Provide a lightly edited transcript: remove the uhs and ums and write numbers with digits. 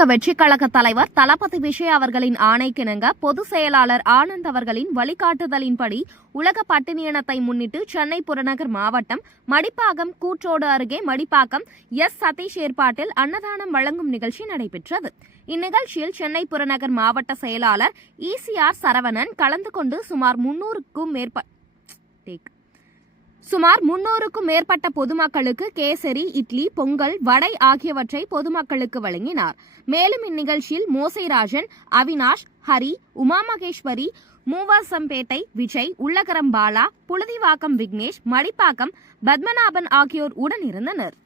தமிழக வெற்றிக் கழக தலைவர் தளபதி விஜய் அவர்களின் ஆணைக்கிணங்க பொதுச் செயலாளர் ஆனந்த் அவர்களின் வழிகாட்டுதலின்படி உலக பட்டினியினத்தை முன்னிட்டு சென்னை புறநகர் மாவட்டம் மடிப்பாக்கம் கூற்றோடு அருகே மடிப்பாக்கம் சதீஷ் ஏற்பாட்டில் அன்னதானம் வழங்கும் நிகழ்ச்சி நடைபெற்றது. இந்நிகழ்ச்சியில் சென்னை புறநகர் மாவட்ட செயலாளர் ECR சரவணன் கலந்து கொண்டு சுமார் 300க்கும் மேற்பட்ட பொதுமக்களுக்கு கேசரி, இட்லி, பொங்கல், வடை ஆகியவற்றை பொதுமக்களுக்கு வழங்கினார். மேலும் இந்நிகழ்ச்சியில் மோசைராஜன், அவினாஷ், ஹரி, உமா மகேஸ்வரி, மூவாசம்பேட்டை விஜய், உள்ளகரம் பாலா, புழுதிவாக்கம் விக்னேஷ், மடிப்பாக்கம் பத்மநாபன் ஆகியோர் உடனிருந்தனர்.